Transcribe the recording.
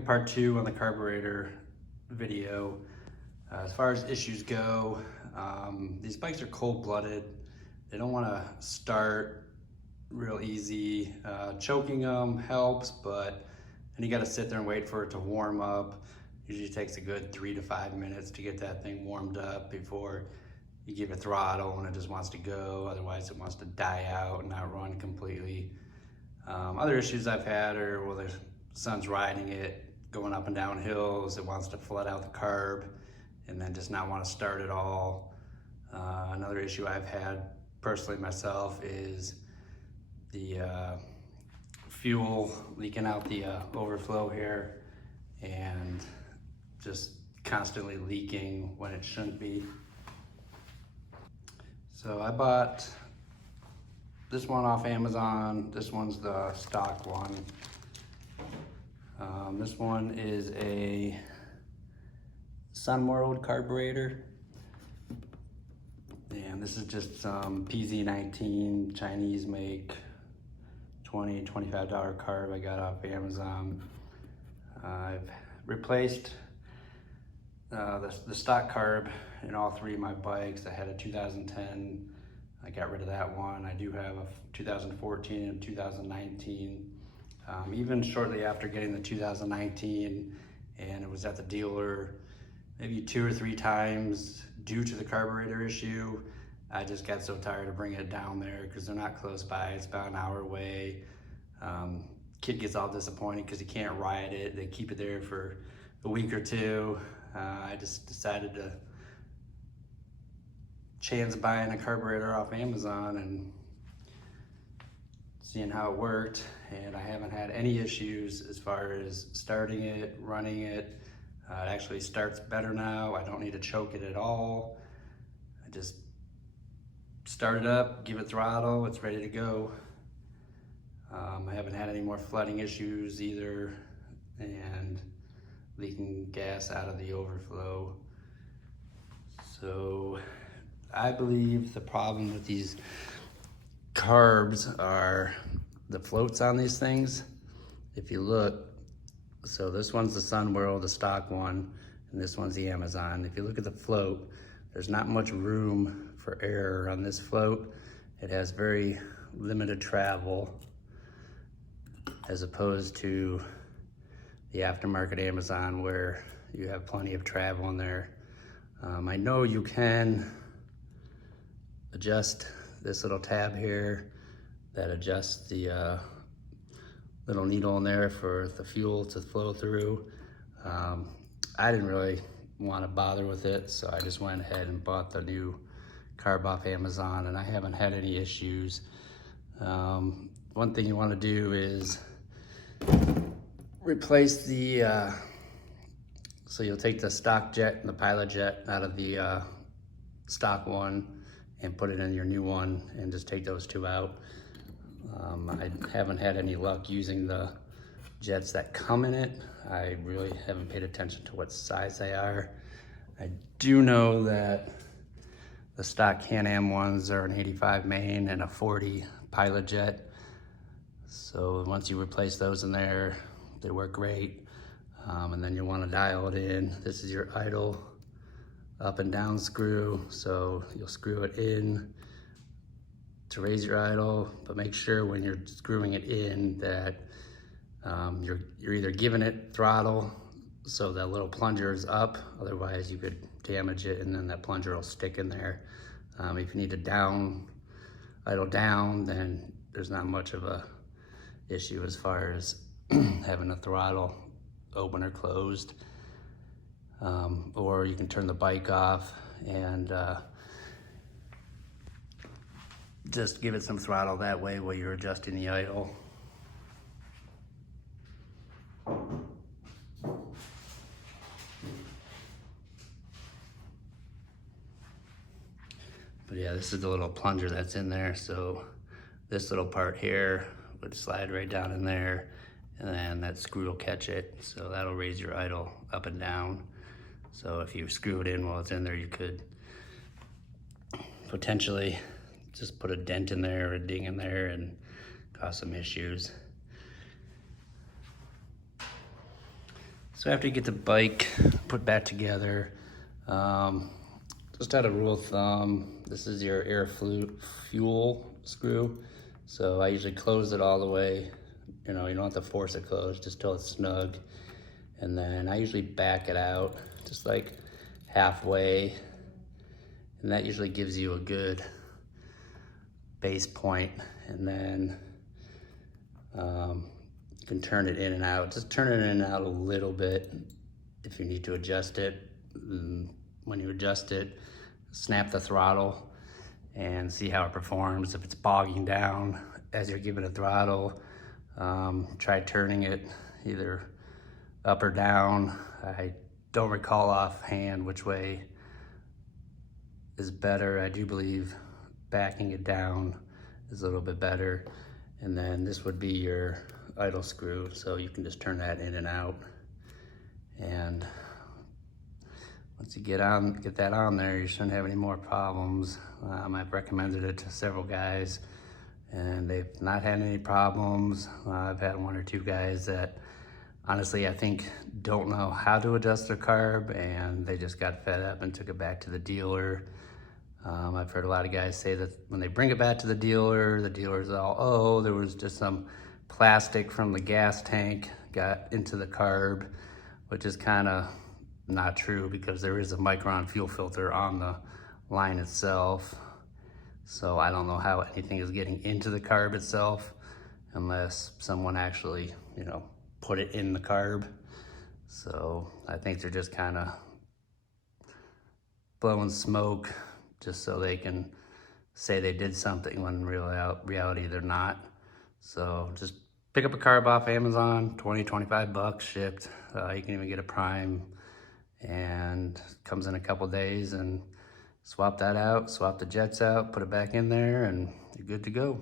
a part 2 on the carburetor video. As far as issues go, these bikes are cold-blooded. They don't want to start real easy. Choking them helps, but then you got to sit there and wait for it to warm up. Usually takes a good 3 to 5 minutes to get that thing warmed up before you give it throttle and it just wants to go. Otherwise it wants to die out and not run completely. Other issues I've had are, well, the sun's riding it, going up and down hills, it wants to flood out the carb and then just not want to start at all. Another issue I've had personally myself is the fuel leaking out the overflow here and just constantly leaking when it shouldn't be. So I bought this one off Amazon. This one's the stock one. This one is a Sunworld carburetor. And this is just some PZ19 Chinese make $25 carb I got off Amazon. I've replaced the stock carb in all 3 of my bikes. I had a 2010, I got rid of that one. I do have a 2014 and 2019. Even shortly after getting the 2019, and it was at the dealer maybe 2 or 3 times due to the carburetor issue, I just got so tired of bringing it down there because they're not close by. It's about an hour away. Kid gets all disappointed because he can't ride it. They keep it there for a week or 2. I just decided to chance buying a carburetor off Amazon and seeing how it worked, and I haven't had any issues as far as starting it, running it. It actually starts better now. I don't need to choke it at all. I just start it up, give it throttle, it's ready to go. I haven't had any more flooding issues either, and leaking gas out of the overflow. So I believe the problem with these carbs are the floats on these things. If you look, so this one's the Sunworld, the stock one, and this one's the Amazon. If you look at the float, there's not much room for error on this float. It has very limited travel as opposed to the aftermarket Amazon where you have plenty of travel in there. I know you can adjust this little tab here that adjusts the little needle in there for the fuel to flow through. I didn't really want to bother with it, so I just went ahead and bought the new carb off Amazon, and I haven't had any issues. One thing you want to do is replace the so you'll take the stock jet and the pilot jet out of the stock one and put it in your new one and just take those 2 out. I haven't had any luck using the jets that come in it. I really haven't paid attention to what size they are. I do know that the stock Can-Am ones are an 85 main and a 40 pilot jet. So once you replace those in there, they work great. And then you want to dial it in. This is your idle up and down screw. So you'll screw it in to raise your idle, but make sure when you're screwing it in that you're either giving it throttle so that little plunger is up, otherwise you could damage it and then that plunger will stick in there. If you need to idle down, then there's not much of a issue as far as having the throttle open or closed. Or you can turn the bike off and just give it some throttle that way while you're adjusting the idle. But yeah, this is the little plunger that's in there. So this little part here would slide right down in there, and then that screw will catch it. So that'll raise your idle up and down. So if you screw it in while it's in there, you could potentially just put a dent in there or a ding in there and cause some issues. So after you get the bike put back together, just out of rule of thumb, this is your air fuel screw. So I usually close it all the way. You know, you don't have to force it closed, just till it's snug. And then I usually back it out just like halfway. And that usually gives you a good base point. And then you can turn it in and out. Just turn it in and out a little bit if you need to adjust it. And when you adjust it, snap the throttle and see how it performs. If it's bogging down as you're giving it throttle, try turning it either up or down. I don't recall offhand which way is better. I do believe backing it down is a little bit better. And then this would be your idle screw, so you can just turn that in and out. And once you get that on there, you shouldn't have any more problems. I've recommended it to several guys and they've not had any problems. I've had one or two guys that honestly I think don't know how to adjust their carb, and they just got fed up and took it back to the dealer. I've heard a lot of guys say that when they bring it back to the dealer's all, oh, there was just some plastic from the gas tank got into the carb, which is kind of not true because there is a micron fuel filter on the line itself. So I don't know how anything is getting into the carb itself unless someone actually, you know, put it in the carb. So I think they're just kind of blowing smoke just so they can say they did something when in reality they're not. So just pick up a carb off Amazon, 20, 25 bucks shipped. You can even get a Prime, and comes in a couple days, and swap that out, swap the jets out, put it back in there, and you're good to go.